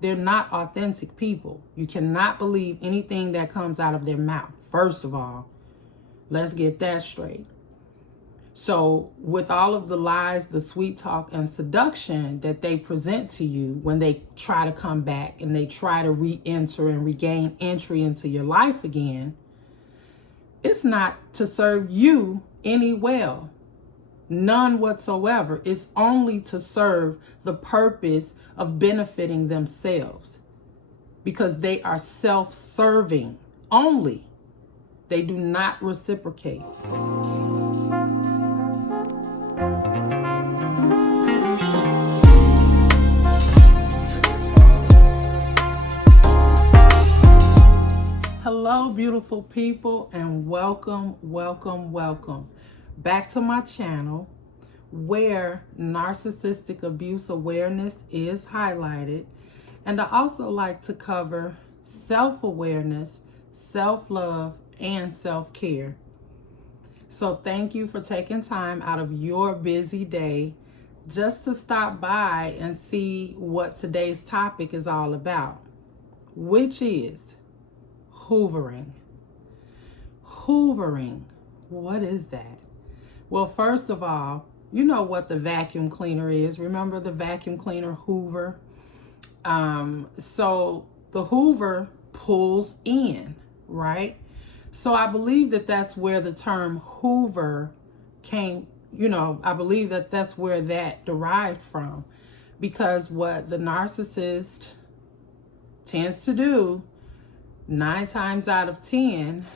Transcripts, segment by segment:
They're not authentic people. You cannot believe anything that comes out of their mouth. First of all, let's get that straight. So with all of the lies, the sweet talk, and seduction that they present to you when they try to come back and they try to re-enter and regain entry into your life again, it's not to serve you any well. None whatsoever. It's only to serve the purpose of benefiting themselves, because they are self-serving only. They do not reciprocate. Hello, beautiful people, and welcome back to my channel, where narcissistic abuse awareness is highlighted. And I also like to cover self-awareness, self-love, and self-care. So thank you for taking time out of your busy day just to stop by and see what today's topic is all about, which is hoovering. Hoovering. What is that? Well, first of all, you know what the vacuum cleaner is. Remember the vacuum cleaner Hoover? So the Hoover pulls in, right? So I believe that that's where the term Hoover came, I believe that that's where that derived from. Because what the narcissist tends to do 9 times out of 10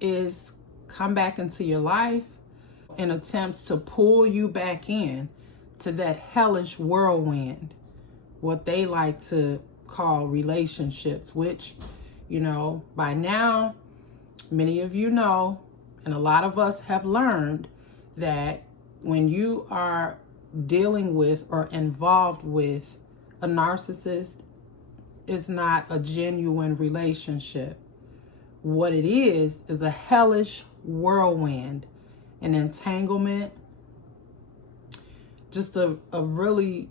is come back into your life in attempts to pull you back in to that hellish whirlwind, what they like to call relationships, which, by now, many of you know, and a lot of us have learned that when you are dealing with or involved with a narcissist, it's not a genuine relationship. What it is a hellish whirlwind, an entanglement, just a really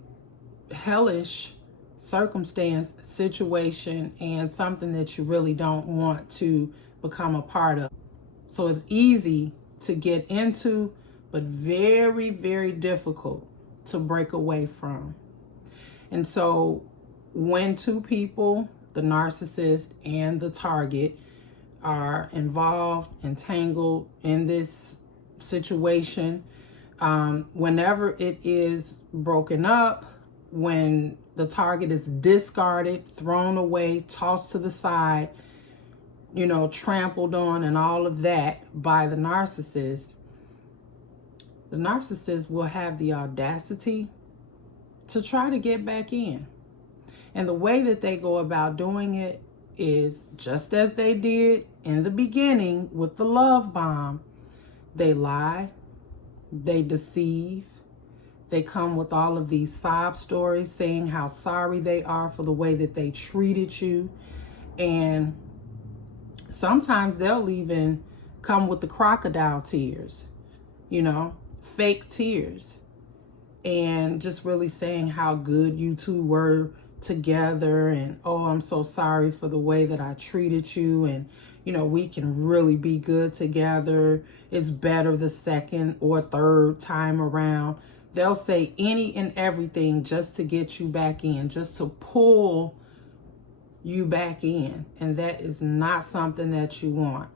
hellish circumstance, situation, and something that you really don't want to become a part of. So it's easy to get into, but very, very difficult to break away from. And so when two people, the narcissist and the target, are involved, entangled in this situation, whenever it is broken up, when the target is discarded, thrown away, tossed to the side, trampled on and all of that by the narcissist will have the audacity to try to get back in. And the way that they go about doing it is just as they did in the beginning with the love bomb. They lie, they deceive, they come with all of these sob stories saying how sorry they are for the way that they treated you. And sometimes they'll even come with the crocodile tears, fake tears, and just really saying how good you two were together, and I'm so sorry for the way that I treated you, and we can really be good together. It's better the second or third time around. They'll say any and everything just to get you back in, just to pull you back in, and that is not something that you want.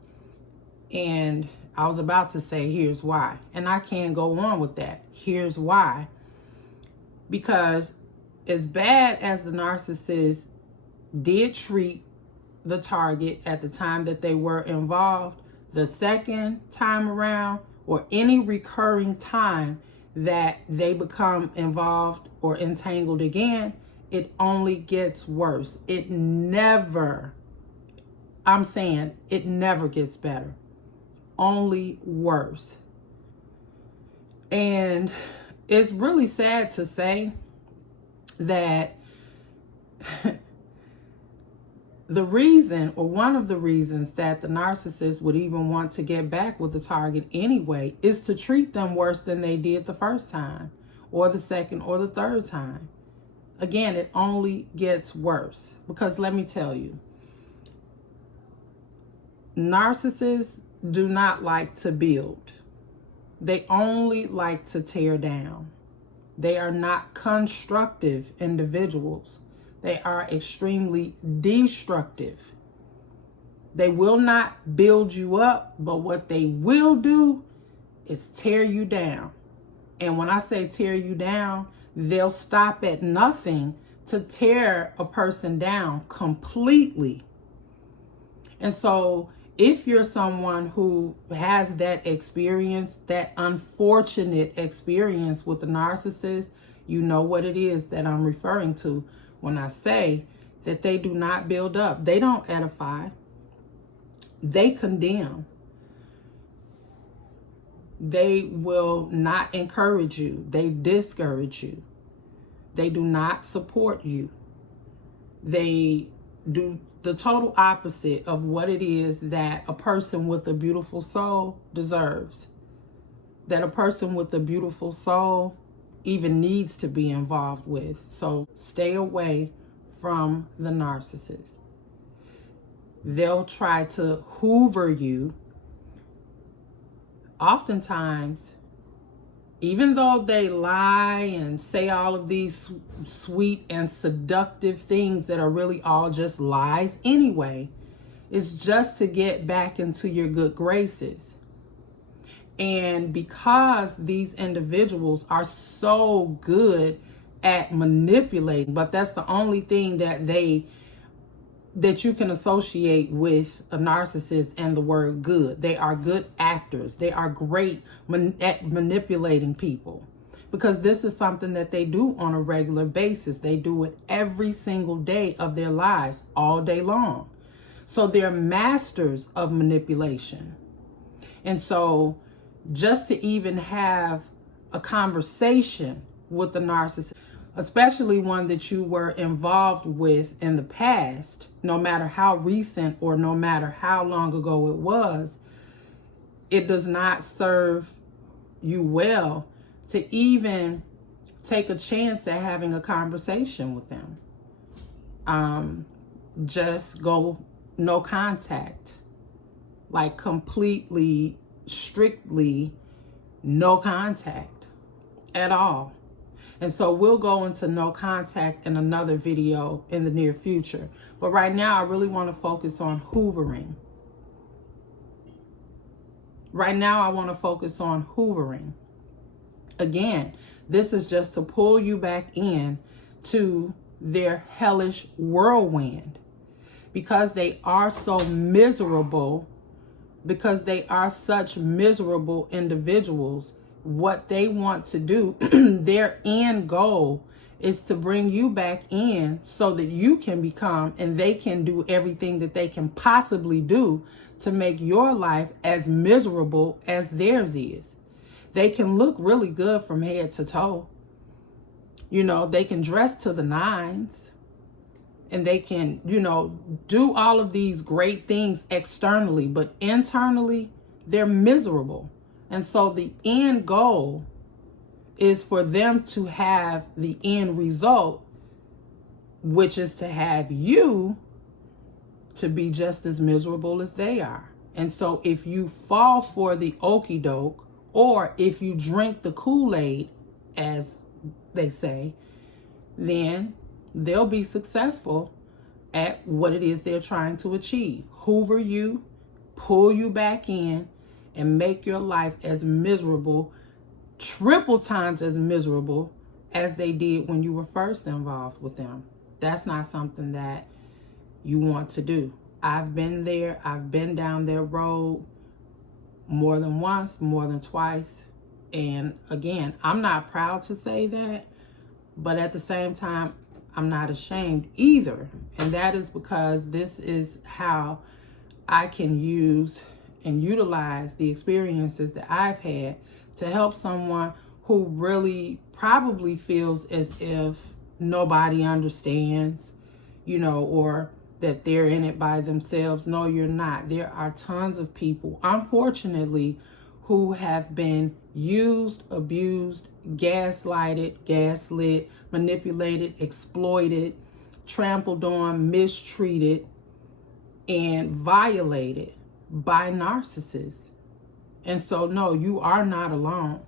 And I was about to say, here's why, and I can't go on with that. Here's why. Because as bad as the narcissist did treat the target at the time that they were involved, the second time around, or any recurring time that they become involved or entangled again, it only gets worse. It never gets better. Only worse. And it's really sad to say that the reason, or one of the reasons, that the narcissist would even want to get back with the target anyway is to treat them worse than they did the first time, or the second, or the third time. again, it only gets worse. Because let me tell you, narcissists do not like to build. They only like to tear down. They are not constructive individuals. They are extremely destructive. They will not build you up, but what they will do is tear you down. And when I say tear you down, they'll stop at nothing to tear a person down completely. And so if you're someone who has that experience, that unfortunate experience with a narcissist, you know what it is that I'm referring to when I say that they do not build up. They don't edify. They condemn. They will not encourage you. They discourage you. They do not support you. They do the total opposite of what it is that a person with a beautiful soul deserves. That a person with a beautiful soul even needs to be involved with. So stay away from the narcissist. They'll try to hoover you. Oftentimes, even though they lie and say all of these sweet and seductive things that are really all just lies anyway, it's just to get back into your good graces. And because these individuals are so good at manipulating, but that's the only thing that you can associate with a narcissist and the word good. They are good actors. They are great at manipulating people, because this is something that they do on a regular basis. They do it every single day of their lives, all day long. So they're masters of manipulation. And so just to even have a conversation with a narcissist, especially one that you were involved with in the past, no matter how recent or no matter how long ago it was, it does not serve you well to even take a chance at having a conversation with them. Just go no contact, like completely, strictly no contact at all. And so we'll go into no contact in another video in the near future. But right now, I really want to focus on hoovering. Right now, I want to focus on hoovering. Again, this is just to pull you back in to their hellish whirlwind. Because they are so miserable, because they are such miserable individuals, what they want to do, their end goal is to bring you back in so that you can become, and they can do everything that they can possibly do to make your life as miserable as theirs is. They can look really good from head to toe. You know, they can dress to the nines, and they can, you know, do all of these great things externally, but internally, they're miserable. And so the end goal is for them to have the end result, which is to have you to be just as miserable as they are. And so if you fall for the okie doke, or if you drink the Kool-Aid, as they say, then they'll be successful at what it is they're trying to achieve. Hoover you, pull you back in, and make your life as miserable, triple times as miserable as they did when you were first involved with them. That's not something that you want to do. I've been there. I've been down their road more than once, more than twice. And again, I'm not proud to say that, but at the same time, I'm not ashamed either. And that is because this is how I can use and utilize the experiences that I've had to help someone who really probably feels as if nobody understands, you know, or that they're in it by themselves. No, you're not. There are tons of people, unfortunately, who have been used, abused, gaslighted, gaslit, manipulated, exploited, trampled on, mistreated, and violated by narcissists. And so, no, you are not alone.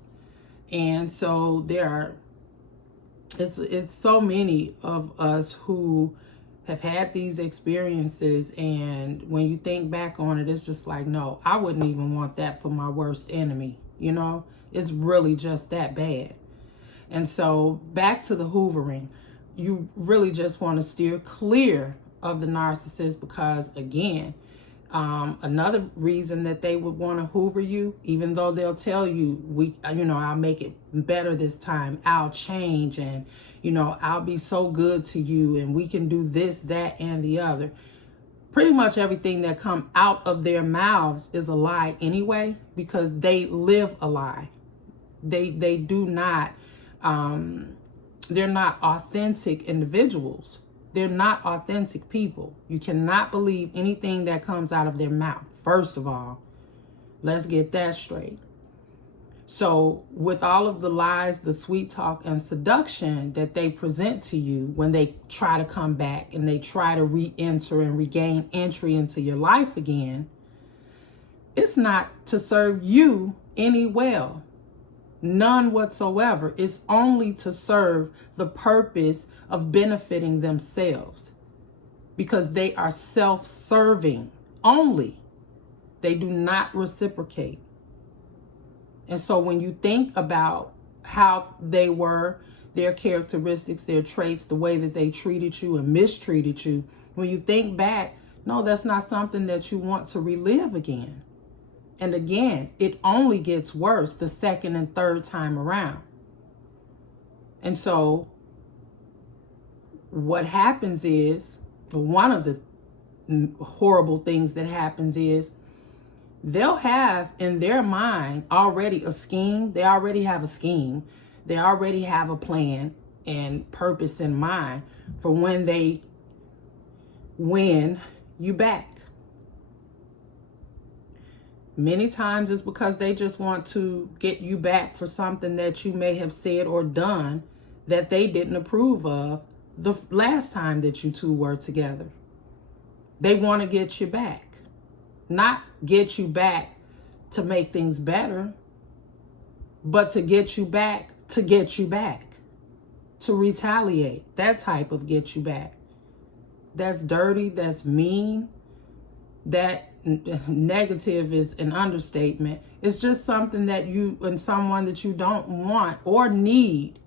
And so it's so many of us who have had these experiences, and when you think back on it, it's just like, no, I wouldn't even want that for my worst enemy. You know, it's really just that bad. And so back to the hoovering, you really just want to steer clear of the narcissist, because again, another reason that they would want to hoover you, even though they'll tell you, I'll make it better this time, I'll change, and I'll be so good to you, and we can do this, that, and the other. Pretty much everything that come out of their mouths is a lie anyway, because they live a lie. They do not, they're not authentic individuals. They're not authentic people. You cannot believe anything that comes out of their mouth. First of all, let's get that straight. So with all of the lies, the sweet talk, and seduction that they present to you when they try to come back and they try to re-enter and regain entry into your life again, it's not to serve you any well. None whatsoever. It's only to serve the purpose of benefiting themselves, because they are self-serving only. They do not reciprocate. And so when you think about how they were, their characteristics, their traits, the way that they treated you and mistreated you, when you think back, no, that's not something that you want to relive again. And again, it only gets worse the second and third time around. And so what happens is, one of the horrible things that happens is, they'll have in their mind already a scheme. They already have a scheme. They already have a plan and purpose in mind for when they win you back. Many times it's because they just want to get you back for something that you may have said or done that they didn't approve of the last time that you two were together. They want to get you back. Not get you back to make things better, but to get you back, to retaliate. That type of get you back. That's dirty, that's mean, that negative is an understatement. It's just something that you and someone that you don't want or need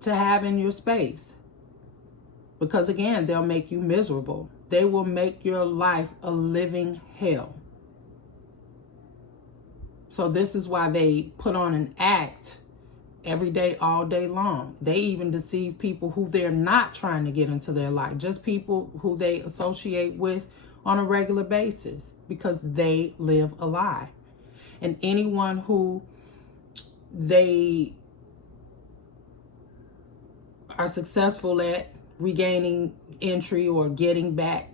to have in your space. Because again, they'll make you miserable. They will make your life a living hell. So this is why they put on an act every day, all day long. They even deceive people who they're not trying to get into their life, just people who they associate with on a regular basis, because they live a lie. And anyone who they are successful at regaining entry or getting back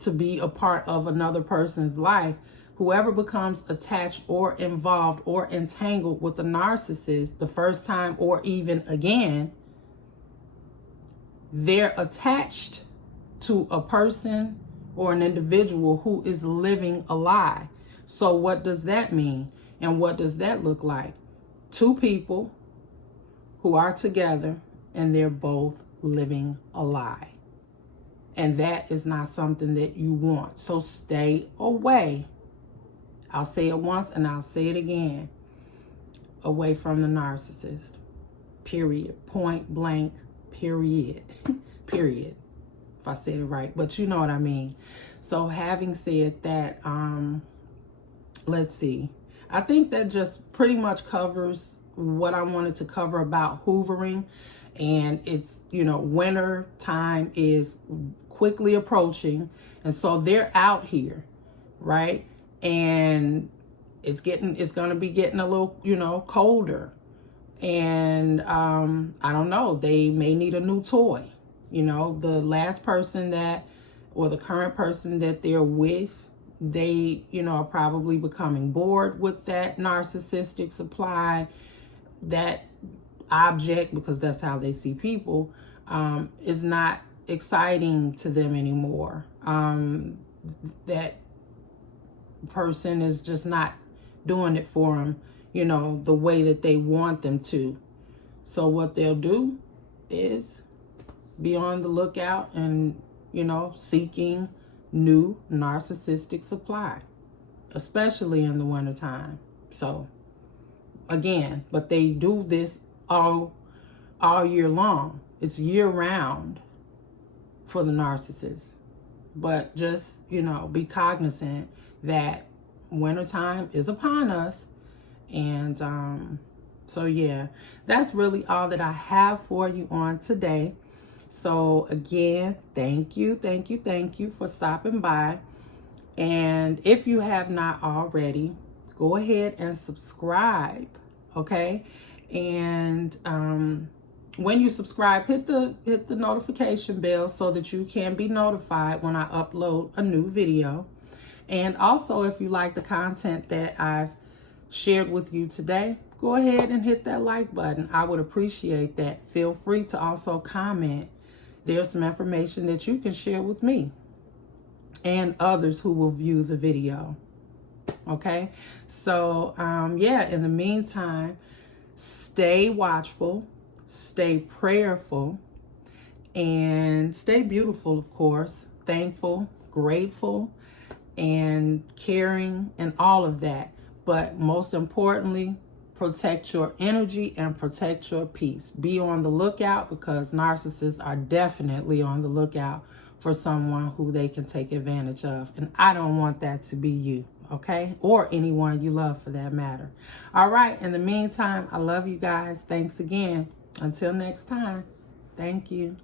to be a part of another person's life, whoever becomes attached or involved or entangled with a narcissist the first time or even again, they're attached to a person or an individual who is living a lie. So what does that mean? And what does that look like? Two people who are together and they're both living a lie. And that is not something that you want. So stay away. I'll say it once and I'll say it again. Away from the narcissist. Period. Point blank. Period. Period. If I said it right. But you know what I mean. So having said that, let's see. I think that just pretty much covers what I wanted to cover about hoovering. And it's, winter time is quickly approaching. And so they're out here, right? And it's going to be getting a little, colder. And I don't know, they may need a new toy. The last person or the current person that they're with, they, are probably becoming bored with that narcissistic supply. That object, because that's how they see people, is not exciting to them anymore. That person is just not doing it for them, you know, the way that they want them to. So what they'll do is be on the lookout and, you know, seeking new narcissistic supply, especially in the wintertime. So again, but they do this all year long. It's year round for the narcissist. But just, you know, be cognizant that wintertime is upon us. And so yeah, that's really all that I have for you on today. So again, thank you for stopping by. And if you have not already, go ahead and subscribe, okay? And when you subscribe, hit the notification bell so that you can be notified when I upload a new video. And also, if you like the content that I've shared with you today, go ahead and hit that like button. I would appreciate that. Feel free to also comment. There's some information that you can share with me and others who will view the video. Okay? So, yeah, in the meantime, stay watchful, stay prayerful, and stay beautiful, of course, thankful, grateful, and caring, and all of that. But most importantly, protect your energy and protect your peace. Be on the lookout, because narcissists are definitely on the lookout for someone who they can take advantage of. And I don't want that to be you, okay? Or anyone you love, for that matter. All right, in the meantime, I love you guys. Thanks again. Until next time, thank you.